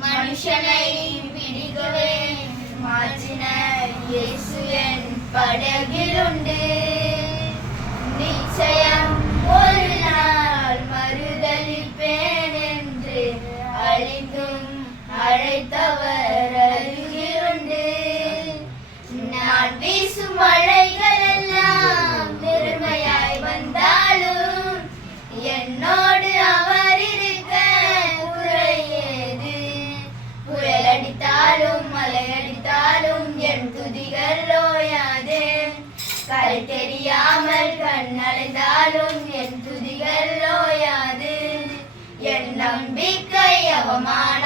மனுஷனை பிடிக்கவே மாற்றின இயேசு என் படகிலுண்டு நிச்சயம் ஒரு நாள் மறுதளிப்பேன் என்று கரை தெரியாமல் கண்ணடைந்தாலும் என் துதிகள் ஓயாது என் நம்பிக்கை அவமான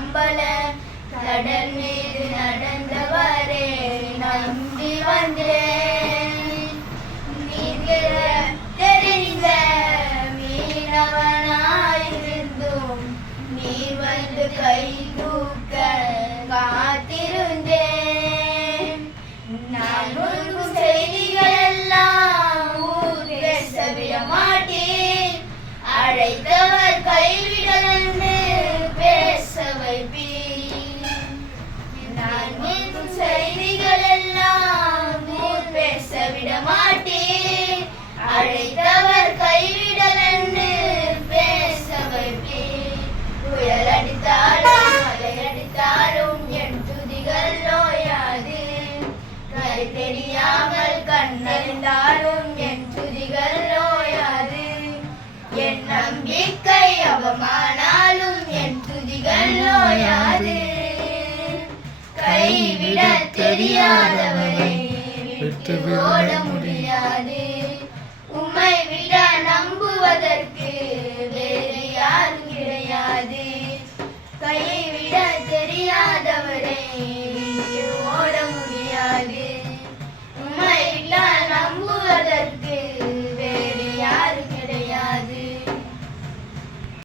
நம்பல கடல் மீது நடந்தவரே நம்பி வந்தேன். நீங்கிற தெரிந்த மீனவனாயிருந்தும் நீ வந்து கை தூக்க காத்திருந்தேன். நான் உனக்கும் செய்திகள் எல்லாம் ஊர் பேச விட மாட்டேன் அழைத்தவர் கைவிடலன்னு கண்ணறிந்தாலும் என் துதிகள் நோயாது. என் நம்பிக்கை அவமானாலும் என் துதிகள் நோயாது. கைவிட தெரியாதவரை விட்டு ஓட முடியாது. உம்மை விட நம்புவதற்கு வேறு யாரும் கிடையாது. கைவிட தெரியாதவரை